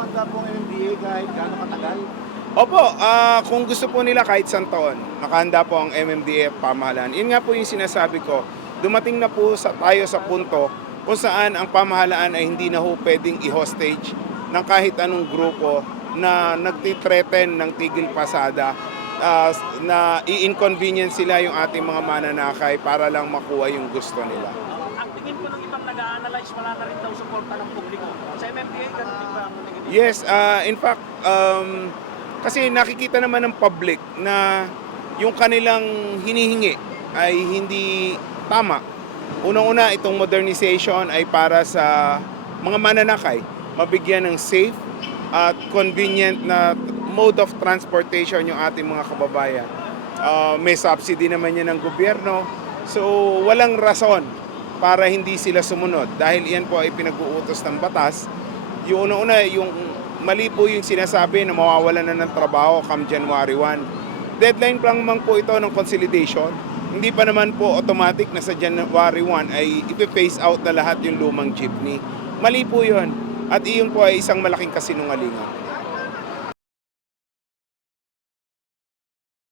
handa po ang MMDA kahit gaano katagal? Opo, ah, kung gusto po nila kahit isang taon, nakahanda po ang MMDA at pamahalaan. Yun nga po yung sinasabi ko, dumating na po sa, tayo sa punto kung saan ang pamahalaan ay hindi na ho pwedeng i-hostage ng kahit anong grupo na nagtitreten ng tigil pasada ah, na i-inconvenience sila yung ating mga mananakay para lang makuha yung gusto nila. Ang tingin ko ng ibang nag-a-analyze, wala na rin daw suporta ng publiko. Sa MMDA, ganun din ba ang? Yes, uh, in fact, um, kasi nakikita naman ng public na yung kanilang hinihingi ay hindi tama. Unang-una, itong modernization ay para sa mga mananakay, mabigyan ng safe at convenient na mode of transportation yung ating mga kababayan. Uh, may subsidy naman yan ng gobyerno, so walang rason para hindi sila sumunod dahil iyan po ay pinag-uutos ng batas yung una-una, yung mali po yung sinasabi na mawawalan na ng trabaho come January 1. Deadline pa lang po ito ng consolidation. Hindi pa naman po automatic na sa January 1 ay ipi-phase out na lahat yung lumang jeepney. Mali po yun. At iyon po ay isang malaking kasinungalingan.